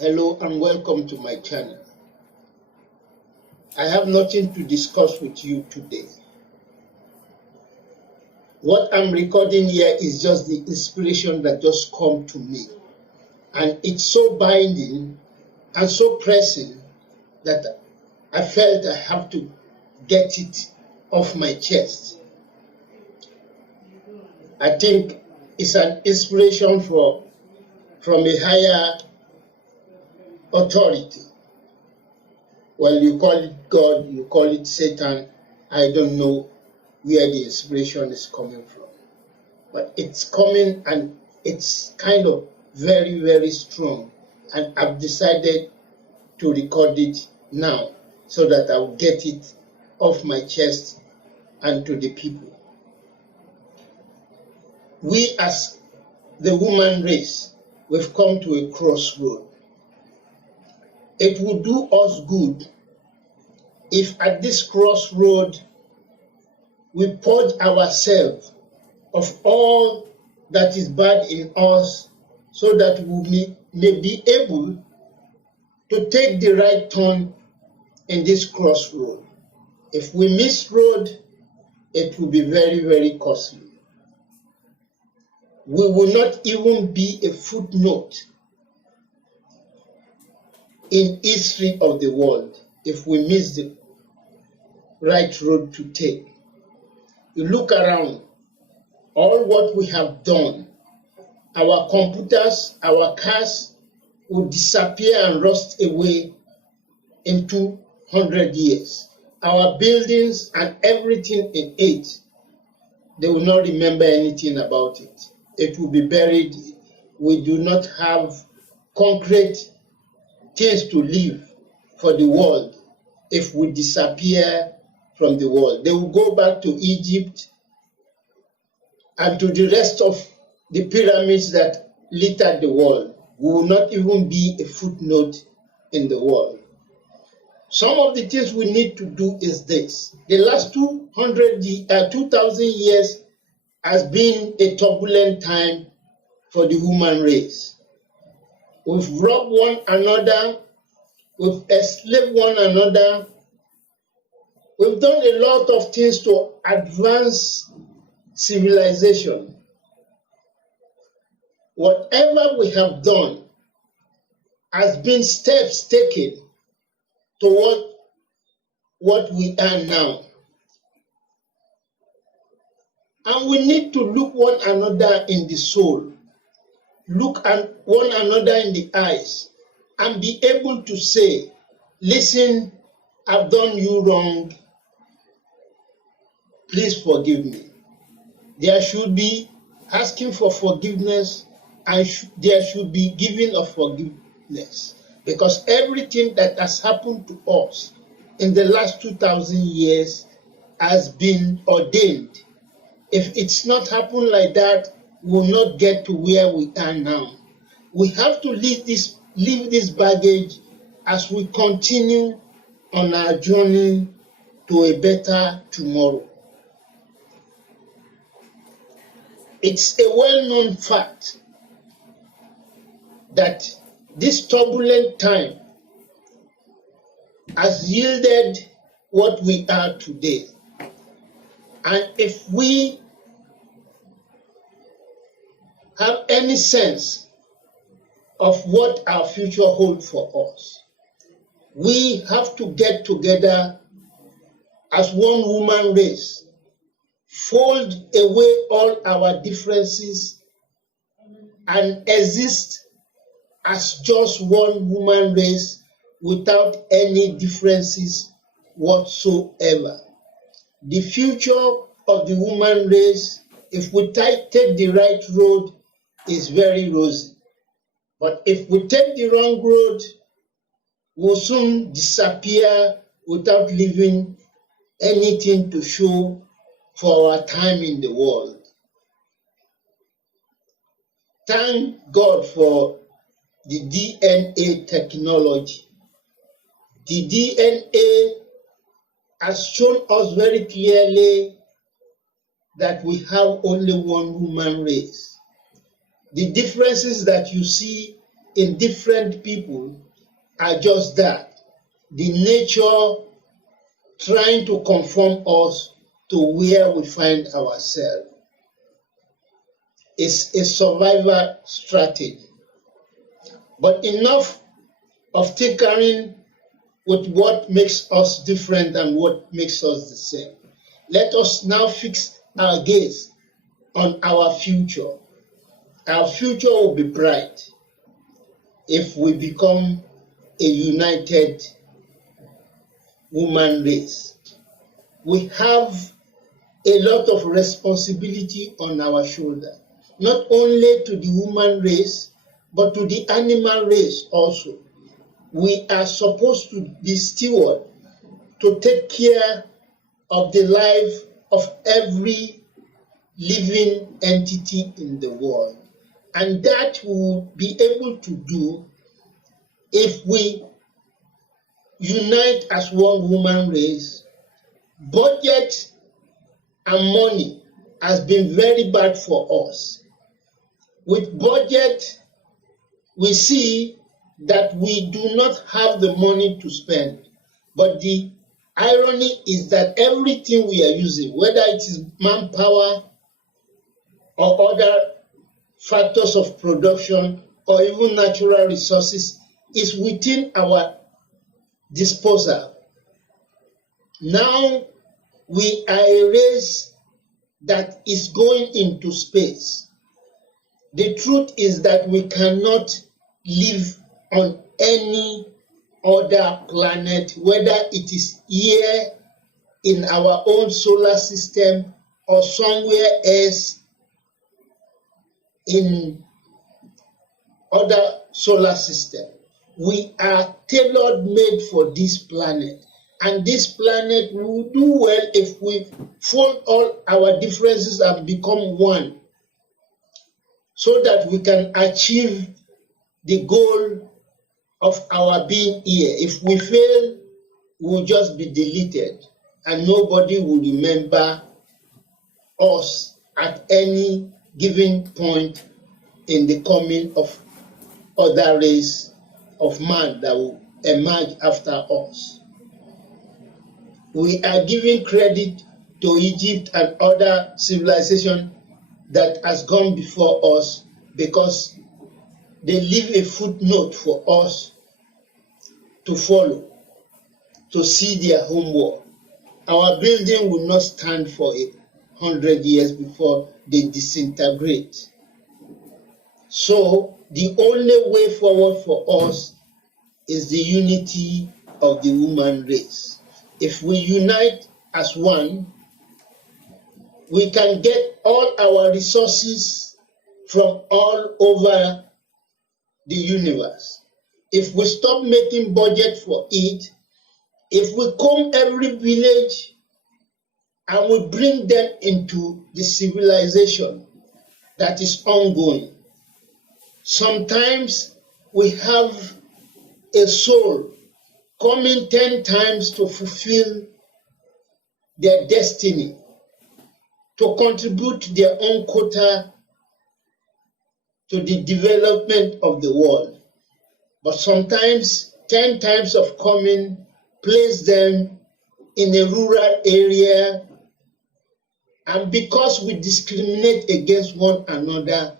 Hello and welcome to my channel. I have nothing to discuss with you today. What I'm recording here is just the inspiration that just come to me. And it's so binding and so pressing that I felt I have to get it off my chest. I think it's an inspiration from a higher authority. Well, you call it God, you call it Satan. I don't know where the inspiration is coming from. But it's coming and it's kind of very, very strong. And I've decided to record it now so that I'll get it off my chest and to the people. We as the human race, we've come to a crossroad. It would do us good if at this crossroad we purge ourselves of all that is bad in us so that we may be able to take the right turn in this crossroad. If we miss road, it will be very, very costly. We will not even be a footnote in history of the world if we miss the right road to take. You look around, all what we have done, our computers, our cars will disappear and rust away in 200 years. Our buildings and everything in it, they will not remember anything about it. It will be buried. We do not have concrete things to live for the world if we disappear from the world. They will go back to Egypt and to the rest of the pyramids that littered the world. We will not even be a footnote in the world. Some of the things we need to do is this. The last 2,000 years has been a turbulent time for the human race. We've robbed one another, we've enslaved one another, we've done a lot of things to advance civilization. Whatever we have done has been steps taken toward what we are now. And we need to look one another in the soul, look at one another in the eyes, and be able to say, listen, I've done you wrong, please forgive me. There should be asking for forgiveness, and there should be giving of forgiveness. Because everything that has happened to us in the last 2,000 years has been ordained. If it's not happened like that, we will not get to where we are now. We have to leave this baggage as we continue on our journey to a better tomorrow. It's a well-known fact that this turbulent time has yielded what we are today. And if we have any sense of what our future holds for us, we have to get together as one human race, fold away all our differences, and exist as just one human race without any differences whatsoever. The future of the human race, if we take the right road, is very rosy. But if we take the wrong road, we'll soon disappear without leaving anything to show for our time in the world. Thank God for the DNA technology. The DNA has shown us very clearly that we have only one human race. The differences that you see in different people are just that. The nature trying to conform us to where we find ourselves. It's a survival strategy. But enough of tinkering with what makes us different and what makes us the same. Let us now fix our gaze on our future. Our future will be bright if we become a united human race. We have a lot of responsibility on our shoulder, not only to the human race, but to the animal race also. We are supposed to be steward to take care of the life of every living entity in the world. And that we will be able to do if we unite as one human race. Budget and money has been very bad for us. With budget, we see that we do not have the money to spend. But the irony is that everything we are using, whether it is manpower or other factors of production or even natural resources, is within our disposal. Now we are a race that is going into space. The truth is that we cannot live on any other planet, whether it is here in our own solar system or somewhere else in other solar system. We are tailor-made for this planet. And this planet will do well if we fold all our differences and become one, so that we can achieve the goal of our being here. If we fail, we'll just be deleted and nobody will remember us at any given point in the coming of other race of man that will emerge after us. We are giving credit to Egypt and other civilizations that has gone before us because they leave a footnote for us to follow, to see their homework. Our building will not stand for 100 years before they disintegrate. So the only way forward for us is the unity of the human race. If we unite as one, we can get all our resources from all over the universe. If we stop making budget for it, if we comb every village and we bring them into the civilization that is ongoing, sometimes we have a soul coming 10 times to fulfill their destiny, to contribute their own quota to the development of the world. But sometimes 10 times of coming place them in a rural area, and because we discriminate against one another,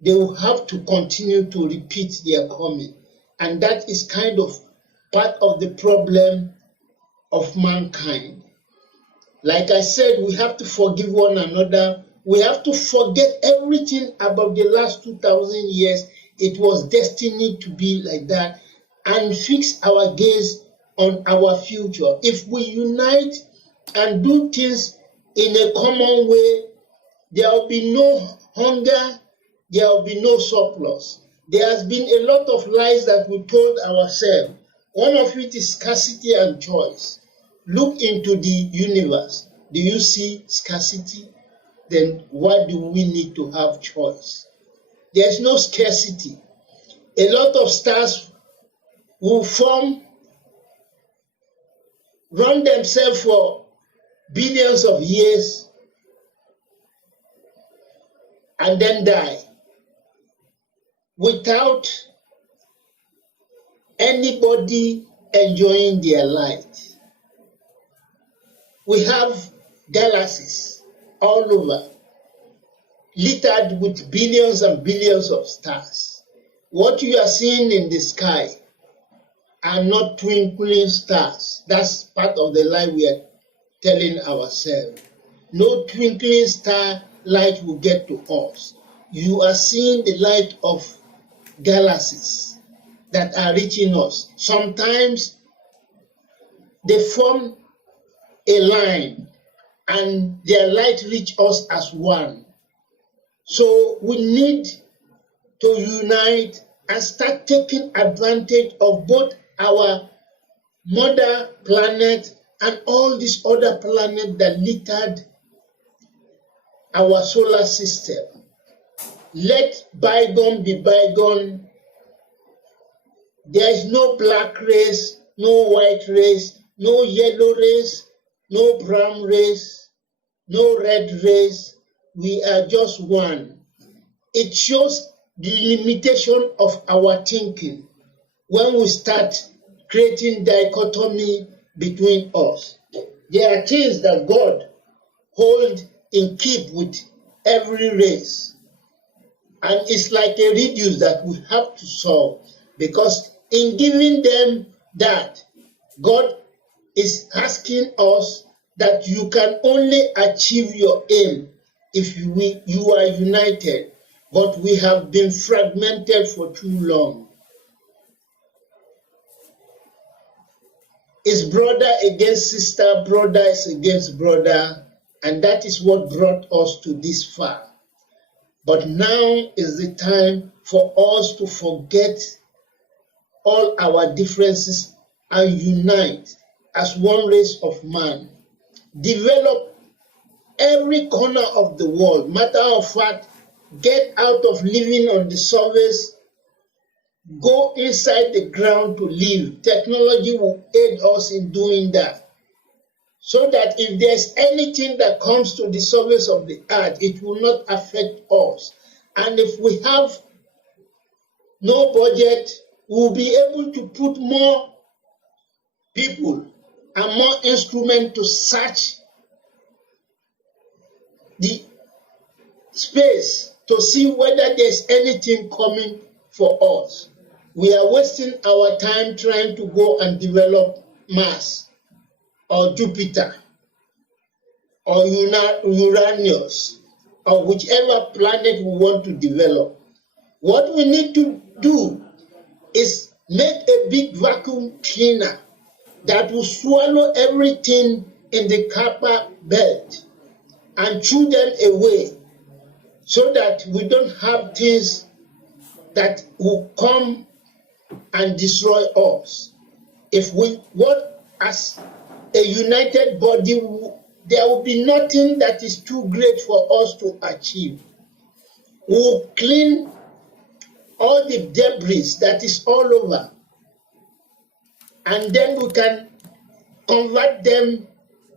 they will have to continue to repeat their coming. And that is kind of part of the problem of mankind. Like I said, we have to forgive one another. We have to forget everything about the last 2,000 years. It was destined to be like that, and fix our gaze on our future. If we unite and do things in a common way, there will be no hunger, there will be no surplus. There has been a lot of lies that we told ourselves. One of it is scarcity and choice. Look into the universe. Do you see scarcity? Then why do we need to have choice? There's no scarcity. A lot of stars will form, run themselves for billions of years, and then die without anybody enjoying their light. We have galaxies all over, littered with billions and billions of stars. What you are seeing in the sky are not twinkling stars. That's part of the lie we are telling ourselves. No twinkling star light will get to us. You are seeing the light of galaxies that are reaching us. Sometimes they form a line and their light reach us as one. So we need to unite and start taking advantage of both our mother planet and all these other planets that littered our solar system. Let bygone be bygone. There is no black race, no white race, no yellow race, no brown race, no red race. We are just one. It shows the limitation of our thinking when we start creating dichotomy between us. There are things that God holds in keep with every race. And it's like a riddle that we have to solve, because in giving them that, God is asking us that you can only achieve your aim if you are united, but we have been fragmented for too long. It's brother against sister, brother is against brother, and that is what brought us to this far. But now is the time for us to forget all our differences and unite as one race of man. Develop every corner of the world. Matter of fact, get out of living on the surface. Go inside the ground to live. Technology will aid us in doing that. So that if there's anything that comes to the surface of the earth, it will not affect us. And if we have no budget, we'll be able to put more people and more instruments to search the space to see whether there's anything coming for us. We are wasting our time trying to go and develop Mars or Jupiter or Uranus or whichever planet we want to develop. What we need to do is make a big vacuum cleaner that will swallow everything in the Kuiper belt and chew them away, so that we don't have things that will come and destroy us. If we work as a united body, there will be nothing that is too great for us to achieve. We will clean all the debris that is all over, and then we can convert them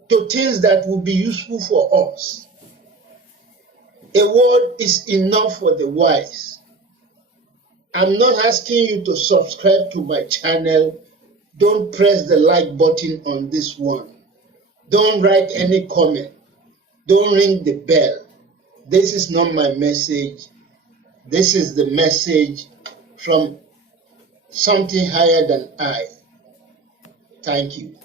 to things that will be useful for us. A word is enough for the wise. I'm not asking you to subscribe to my channel. Don't press the like button on this one. Don't write any comment. Don't ring the bell. This is not my message. This is the message from something higher than I. Thank you.